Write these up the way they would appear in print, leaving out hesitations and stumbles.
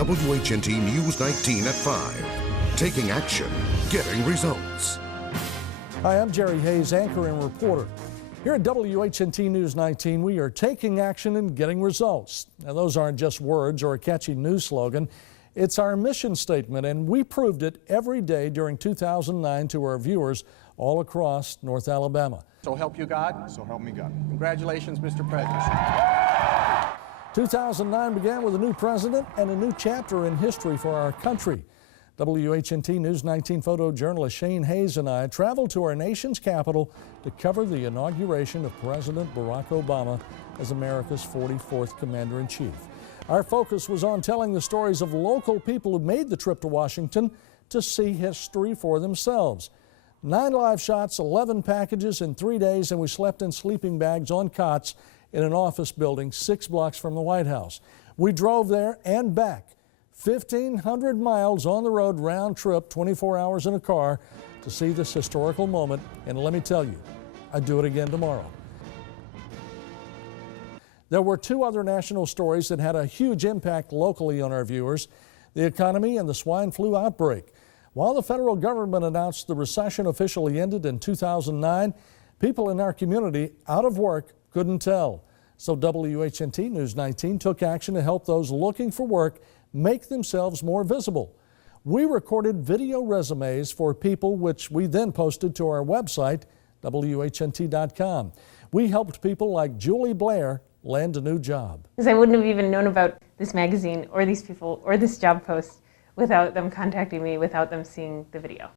WHNT News 19 at 5. Taking action, getting results. Hi, I'm Jerry Hayes, anchor and reporter. Here at WHNT News 19, we are taking action and getting results. Now, those aren't just words or a catchy news slogan. It's our mission statement, and we proved it every day during 2009 to our viewers all across North Alabama. So help you God. So help me God. Congratulations, Mr. President. 2009 began with a new president and a new chapter in history for our country. WHNT News 19 photojournalist Shane Hayes and I traveled to our nation's capital to cover the inauguration of President Barack Obama as America's 44th Commander-in-Chief. Our focus was on telling the stories of local people who made the trip to Washington to see history for themselves. 9 live shots, 11 packages in 3 days, and we slept in sleeping bags on cots in an office building 6 blocks from the White House. We drove there and back, 1,500 miles on the road, round trip, 24 hours in a car to see this historical moment. And let me tell you, I'd do it again tomorrow. There were 2 other national stories that had a huge impact locally on our viewers: the economy and the swine flu outbreak. While the federal government announced the recession officially ended in 2009, people in our community out of work couldn't tell. So WHNT News 19 took action to help those looking for work make themselves more visible. We recorded video resumes for people, which we then posted to our website, WHNT.com. We helped people like Julie Blair land a new job. Because I wouldn't have even known about this magazine or these people or this job post without them contacting me, without them seeing the video.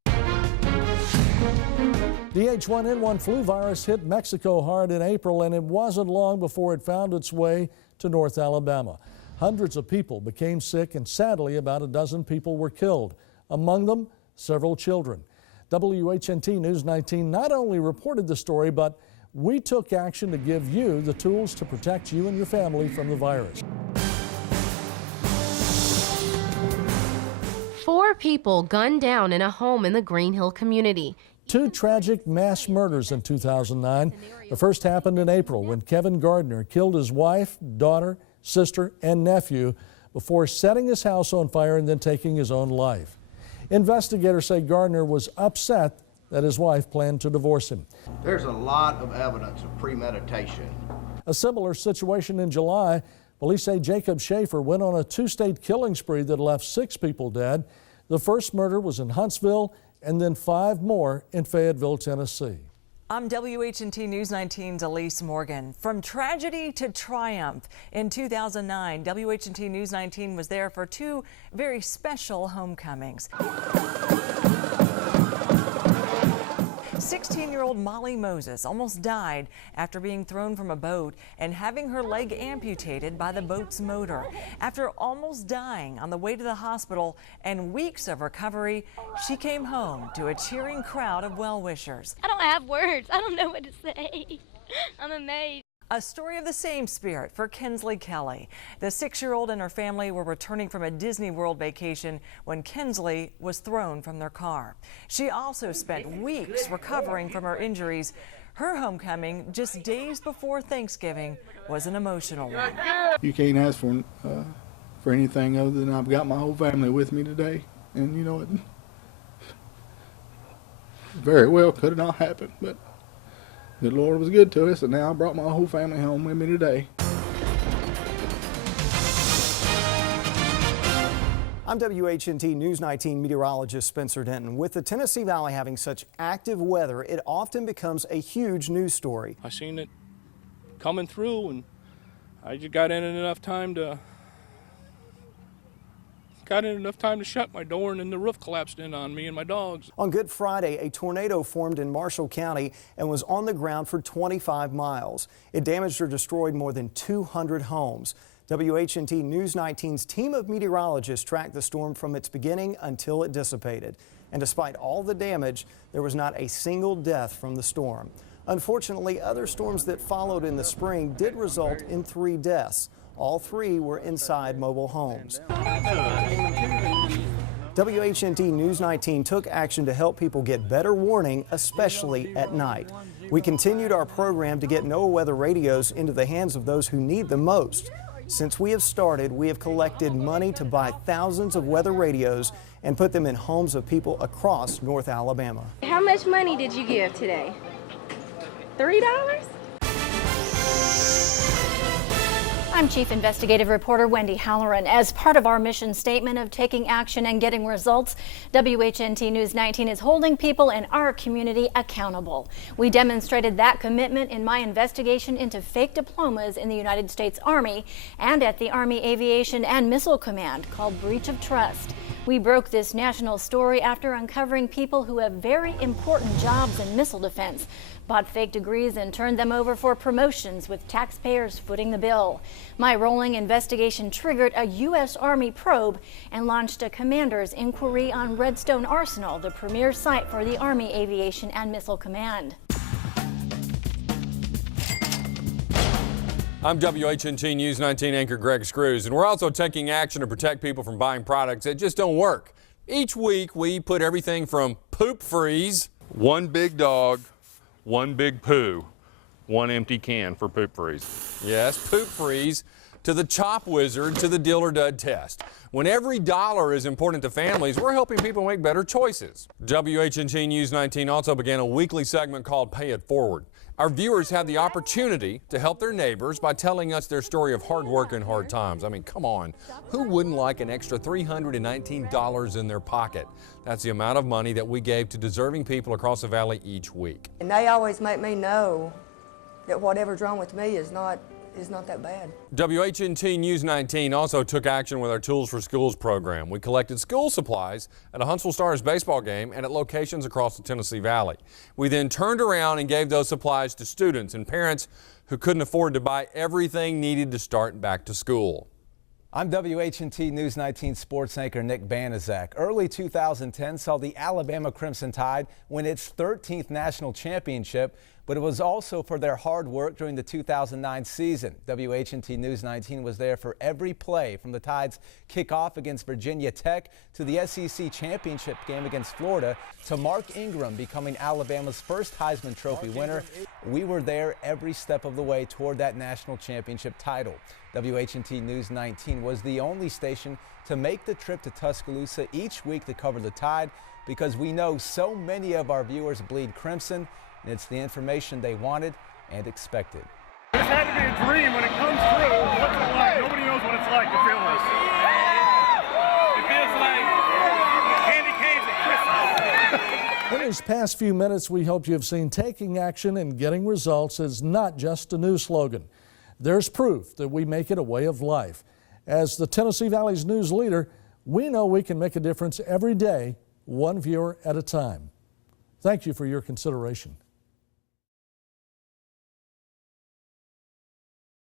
The H1N1 flu virus hit Mexico hard in April, and it wasn't long before it found its way to North Alabama. Hundreds of people became sick, and sadly about a dozen people were killed, among them several children. WHNT News 19 not only reported the story, but we took action to give you the tools to protect you and your family from the virus. 4 people gunned down in a home in the Green Hill community. 2 tragic mass murders in 2009. The first happened in April when Kevin Gardner killed his wife, daughter, sister, and nephew before setting his house on fire and then taking his own life. Investigators say Gardner was upset that his wife planned to divorce him. There's a lot of evidence of premeditation. A similar situation in July. Police say Jacob Schaefer went on a 2-state killing spree that left 6 people dead. The first murder was in Huntsville, and then 5 more in Fayetteville, Tennessee. I'm WHNT News 19's Elise Morgan. From tragedy to triumph. In 2009, WHNT News 19 was there for 2 very special homecomings. 16-year-old Molly Moses almost died after being thrown from a boat and having her leg amputated by the boat's motor. After almost dying on the way to the hospital and weeks of recovery, she came home to a cheering crowd of well-wishers. I don't have words. I don't know what to say. I'm amazed. A story of the same spirit for Kinsley Kelly. The 6-year-old and her family were returning from a Disney World vacation when Kinsley was thrown from their car. She also spent weeks recovering from her injuries. Her homecoming, just days before Thanksgiving, was an emotional one. You can't ask for anything other than I've got my whole family with me today, and you know it very well could have not happened, but the Lord was good to us, and now I brought my whole family home with me today. I'm WHNT News 19 meteorologist Spencer Denton. With the Tennessee Valley having such active weather, it often becomes a huge news story. I seen it coming through, and I just got in enough time to shut my door, and then the roof collapsed in on me and my dogs. On Good Friday, a tornado formed in Marshall County and was on the ground for 25 miles. It damaged or destroyed more than 200 homes. WHNT News 19's team of meteorologists tracked the storm from its beginning until it dissipated. And despite all the damage, there was not a single death from the storm. Unfortunately, other storms that followed in the spring did result in 3 deaths. All 3 were inside mobile homes. WHNT News 19 took action to help people get better warning, especially at night. We continued our program to get NOAA weather radios into the hands of those who need them most. Since we have started, we have collected money to buy thousands of weather radios and put them in homes of people across North Alabama. How much money did you give today? $3? I'm Chief Investigative Reporter Wendy Halloran. As part of our mission statement of taking action and getting results, WHNT News 19 is holding people in our community accountable. We demonstrated that commitment in my investigation into fake diplomas in the United States Army and at the Army Aviation and Missile Command, called Breach of Trust. We broke this national story after uncovering people who have very important jobs in missile defense, bought fake degrees and turned them over for promotions with taxpayers footing the bill. My rolling investigation triggered a U.S. Army probe and launched a commander's inquiry on Redstone Arsenal, the premier site for the Army Aviation and Missile Command. I'm WHNT News 19 anchor Greg Screws, and we're also taking action to protect people from buying products that just don't work. Each week, we put everything from poop freeze, one big dog, one big poo, one empty can for poop freeze. Yes, poop freeze, to the chop wizard, to the deal or dud test. When every dollar is important to families, we're helping people make better choices. WHNT News 19 also began a weekly segment called Pay It Forward. Our viewers have the opportunity to help their neighbors by telling us their story of hard work and hard times. I mean, come on, who wouldn't like an extra $319 in their pocket? That's the amount of money that we gave to deserving people across the valley each week. And they always make me know that whatever's wrong with me is not that bad. WHNT News 19 also took action with our Tools for Schools program. We collected school supplies at a Huntsville Stars baseball game and at locations across the Tennessee Valley. We then turned around and gave those supplies to students and parents who couldn't afford to buy everything needed to start back to school. I'm WHNT News 19 sports anchor Nick Banaszak. Early 2010 saw the Alabama Crimson Tide win its 13th national championship, but it was also for their hard work during the 2009 season. WHNT News 19 was there for every play, from the Tide's kickoff against Virginia Tech to the SEC championship game against Florida to Mark Ingram becoming Alabama's first Heisman Trophy winner. We were there every step of the way toward that national championship title. WHNT News 19 was the only station to make the trip to Tuscaloosa each week to cover the Tide, because we know so many of our viewers bleed crimson, and it's the information they wanted and expected. This had to be a dream. When it comes through, what's it like? Nobody knows what it's like to feel this. It feels like candy canes at Christmas. In these past few minutes, we hope you have seen taking action and getting results is not just a new slogan. There's proof that we make it a way of life. As the Tennessee Valley's news leader, we know we can make a difference every day, one viewer at a time. Thank you for your consideration.